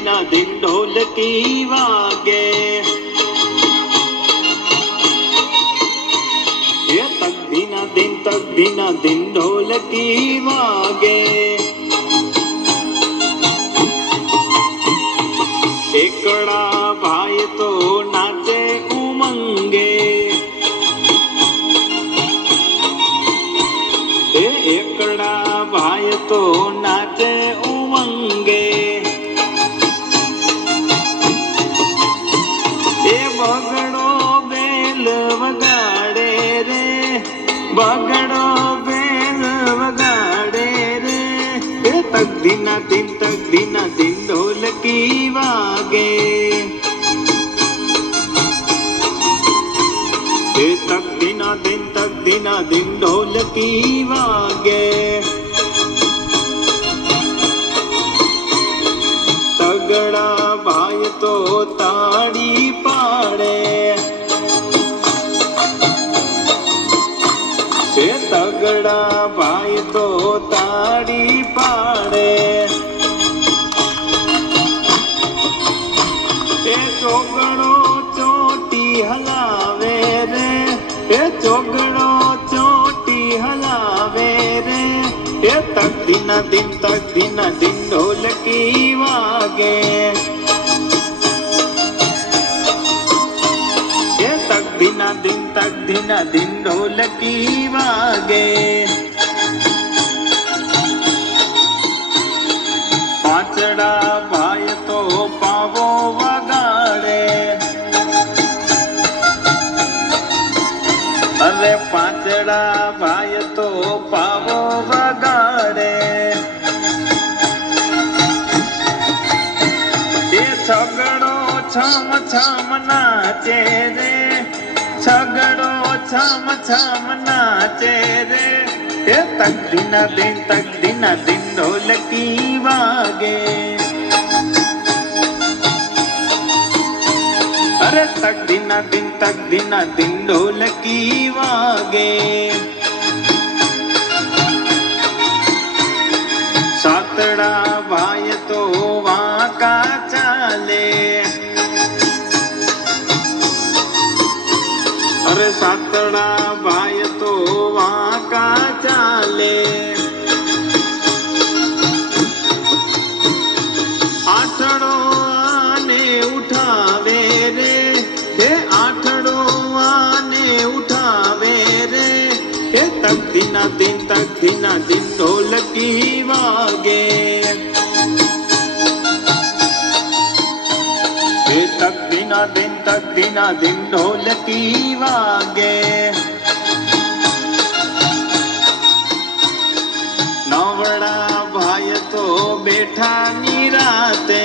Dana દિન ઢોલકી વાગે એ તક દિના દિન ઢોલકી વાગે એકડા ભાઈ તો નાચે ઉમંગે એકડા ભાઈ તો નાચે ઉમંગે એ બગડો બેલ વગાડે રે બગડો બેલ વગાડે રે એ તક દિના દિન ઢોલકી વાગે એ તક દિના દિન ઢોલકી વાગે તગડા ભાઈ તો તાળી પાડે એ તગડા ભાઈ તો તાળી પાડે એ ચોગડો ચોટી હલાવે રે એ ચોગડો ચોટી હલાવે રે એ તક દિના દિન ઢોલકી વાગે એ તક દિના દિન ઢોલકી વાગે પાંચડા ભાઈ તો પાવો વગાડે અરે પાંચડા ભાઈ તો પાવો વગાડે એ છગડો છમ છમ નાચે રે છગડો છમ છમ નાચે રે એ તક દિના દિન ઢોલકી વાગે અરે તક દિના દિન ઢોલકી વાગે સાતડા ભાઈ તો વાંકા ચાલે અરે સાતડા ભાઈ તો વાંકા ચાલે આઠડો આને ઉઠાવે રે હે આઠડો આને ઉઠાવે રે હે તક દિના દિન ઢોલકી વાગે હે તક દિના દિન ઢોલકી વાગે નવડા ભાઈ તો બેઠા નિરાતે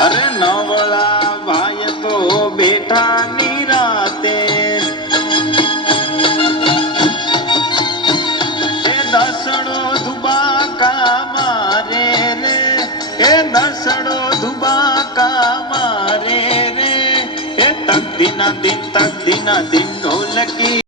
અરે નવડા ભાઈ તો બેઠા નિરાતે એ દસડો ધુબાકા મારે રે એ દસડો ધુબાકા મારે રે એ તક દિના દિન ઢોલકી